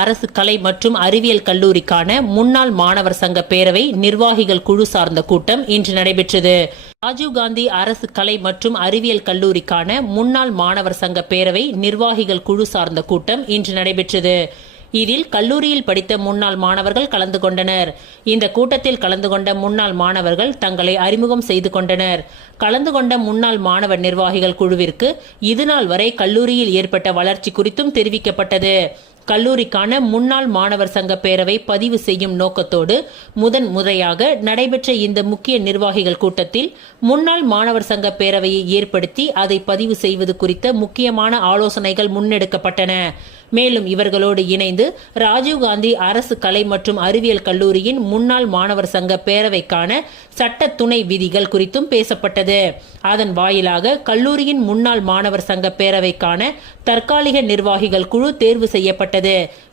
அரசு கலை மற்றும் அறிவியல் கல்லூரிக்கான முன்னாள் மாணவர் சங்க பேரவை நிர்வாகிகள் குழு சார்ந்த கூட்டம் இன்று நடைபெற்றது. ராஜீவ்காந்தி அரசு கலை மற்றும் அறிவியல் கல்லூரிக்கான முன்னாள் மாணவர் சங்க பேரவை நிர்வாகிகள் குழு சார்ந்த கூட்டம் இன்று நடைபெற்றது. இதில் கல்லூரியில் படித்த முன்னாள் மாணவர்கள் கலந்து கொண்டனர். இந்த கூட்டத்தில் கலந்து கொண்ட முன்னாள் மாணவர்கள் தங்களை அறிமுகம் செய்து கொண்டனர். கலந்து கொண்ட முன்னாள் மாணவர் நிர்வாகிகள் குழுவிற்கு இதுநாள் வரை கல்லூரியில் ஏற்பட்ட வளர்ச்சி குறித்தும் தெரிவிக்கப்பட்டது. கல்லூரிக்கான முன்னாள் மாணவர் சங்க பேரவை பதிவு செய்யும் நோக்கத்தோடு முறையாக நடைபெற்ற இந்த முக்கிய நிர்வாகிகள் கூட்டத்தில் முன்னாள் மாணவர் சங்க பேரவையை ஏற்படுத்தி அதை பதிவு செய்வது குறித்த முக்கியமான ஆலோசனைகள் முன்னெடுக்கப்பட்டன. மேலும் இவர்களோடு இணைந்து ராஜீவ்காந்தி அரசு கலை மற்றும் அறிவியல் கல்லூரியின் முன்னாள் மாணவர் சங்க பேரவைக்கான சட்ட துணை விதிகள் குறித்தும் பேசப்பட்டது. அதன் வாயிலாக கல்லூரியின் முன்னாள் மாணவர் சங்க பேரவைக்கான தற்காலிக நிர்வாகிகள் குழு தேர்வு செய்யப்பட்டது.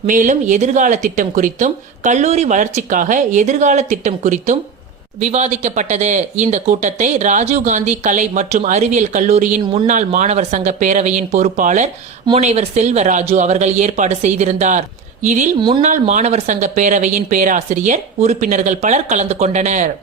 மேலும் எதிர்கால திட்டம் குறித்தும் கல்லூரி வளர்ச்சிக்காக எதிர்கால திட்டம் குறித்தும் விவாதிக்கப்பட்டது. இந்த கூட்டத்தை ராஜீவ்காந்தி கலை மற்றும் அறிவியல் கல்லூரியின் முன்னாள் மாணவர் சங்க பேரவையின் பொறுப்பாளர் முனைவர் செல்வராஜு அவர்கள் ஏற்பாடு செய்திருந்தார். இதில் முன்னாள் மாணவர் சங்க பேரவையின் பேராசிரியர், உறுப்பினர்கள் பலர் கலந்து கொண்டனர்.